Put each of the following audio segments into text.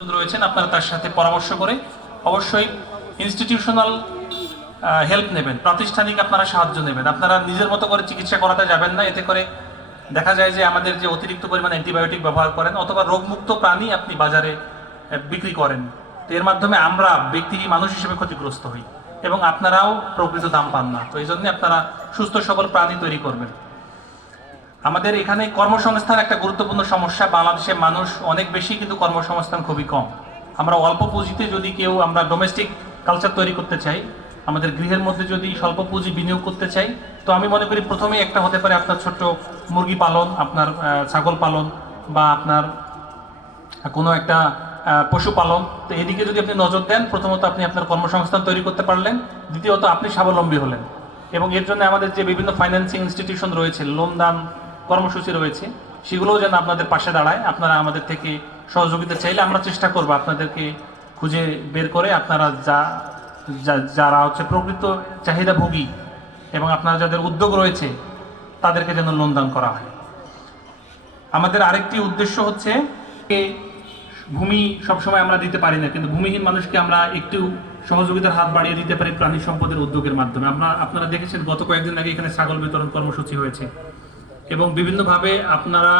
রয়েছেন, আপনারা তার সাথে পরামর্শ করে অবশ্যই ইনস্টিটিউশনাল হেল্প নেবেন, প্রাতিষ্ঠানিক আপনারা সাহায্য নেবেন। আপনারা নিজের মতো করে চিকিৎসা করাতে যাবেন না, এতে করে দেখা যায় যে আমাদের যে অতিরিক্ত পরিমাণ অ্যান্টিবায়োটিক ব্যবহার করেন অথবা রোগমুক্ত প্রাণী আপনি বাজারে বিক্রি করেন। এর মাধ্যমে আমরা ব্যক্তি, মানুষ হিসেবে ক্ষতিগ্রস্ত হই এবং আপনারাও প্রকৃত দাম পান না। তো এই জন্য আপনারা সুস্থ সবল প্রাণী তৈরি করবেন। আমাদের এখানে কর্মসংস্থান একটা গুরুত্বপূর্ণ সমস্যা। বাংলাদেশের মানুষ অনেক বেশি, কিন্তু কর্মসংস্থান খুবই কম। আমরা অল্প পুঁজিতে যদি কেউ আমরা ডোমেস্টিক কালচার তৈরি করতে চাই, আমাদের গৃহের মধ্যে যদি স্বল্প পুঁজি বিনিয়োগ করতে চাই, তো আমি মনে করি প্রথমে একটা হতে পারে আপনার ছোট্ট মুরগি পালন, আপনার ছাগল পালন বা আপনার কোনো একটা পশুপালন তো এদিকে যদি আপনি নজর দেন, প্রথমত আপনি আপনার কর্মসংস্থান তৈরি করতে পারলেন, দ্বিতীয়ত আপনি স্বাবলম্বী হলেন। এবং এর জন্য আমাদের যে বিভিন্ন ফাইন্যান্সিং ইনস্টিটিউশন রয়েছে, লোন দান কর্মসূচি রয়েছে, সেগুলোও যেন আপনাদের পাশে দাঁড়ায়। আপনারা আমাদের থেকে সহযোগিতা চাইলে আমরা চেষ্টা করব আপনাদেরকে খুঁজে বের করে আপনারা যা যারা হচ্ছে প্রকৃত চাহিদাভোগী এবং আপনারা যাদের উদ্যোগ রয়েছে, তাদেরকে যেন লোন দান করা হয়। আমাদের আরেকটি উদ্দেশ্য হচ্ছে ভূমি সবসময় আমরা দিতে পারি না, কিন্তু ভূমিহীন মানুষকে আমরা একটু সহযোগিতার হাত বাড়িয়ে দিতে পারি প্রাণী সম্পদের উদ্যোগের মাধ্যমে। আমরা আপনারা দেখেছেন, গত কয়েকদিন আগে এখানে ছাগল বিতরণ কর্মসূচি হয়েছে। এবং বিভিন্নভাবে আপনারা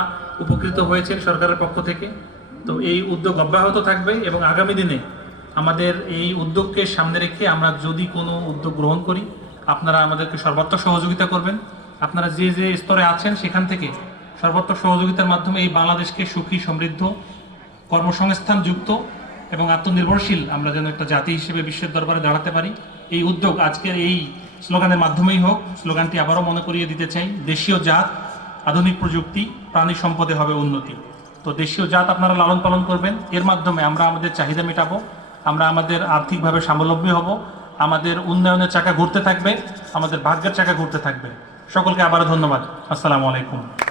উপকৃত হয়েছেন সরকারের পক্ষ থেকে। তো এই উদ্যোগ অব্যাহত থাকবে এবং আগামী দিনে আমাদের এই উদ্যোগকে সামনে রেখে আমরা যদি কোনো উদ্যোগ গ্রহণ করি, আপনারা আমাদেরকে সর্বাত্মক সহযোগিতা করবেন। আপনারা যে যে স্তরে আছেন সেখান থেকে সর্বাত্মক সহযোগিতার মাধ্যমে এই বাংলাদেশকে সুখী, সমৃদ্ধ, কর্মসংস্থান যুক্ত এবং আত্মনির্ভরশীল আমরা যেন একটা জাতি হিসেবে বিশ্বের দরবারে দাঁড়াতে পারি। এই উদ্যোগ আজকের এই স্লোগানের মাধ্যমেই হোক, স্লোগানটি আবারও মনে করিয়ে দিতে চাই, দেশীয় জাত আধুনিক প্রযুক্তি, প্রাণী সম্পদে হবে উন্নতি। তো দেশীয় জাত আপনারা লালন পালন করবেন। এর মাধ্যমে আমরা আমাদের চাহিদা মেটাবো। আমরা আমাদের আর্থিকভাবে স্বাবলম্বী হব। আমাদের উন্নয়নের চাকা ঘুরতে থাকবে। আমাদের ভাগ্যের চাকা ঘুরতে থাকবে। সকলকে আবারও ধন্যবাদ। আসসালামু আলাইকুম।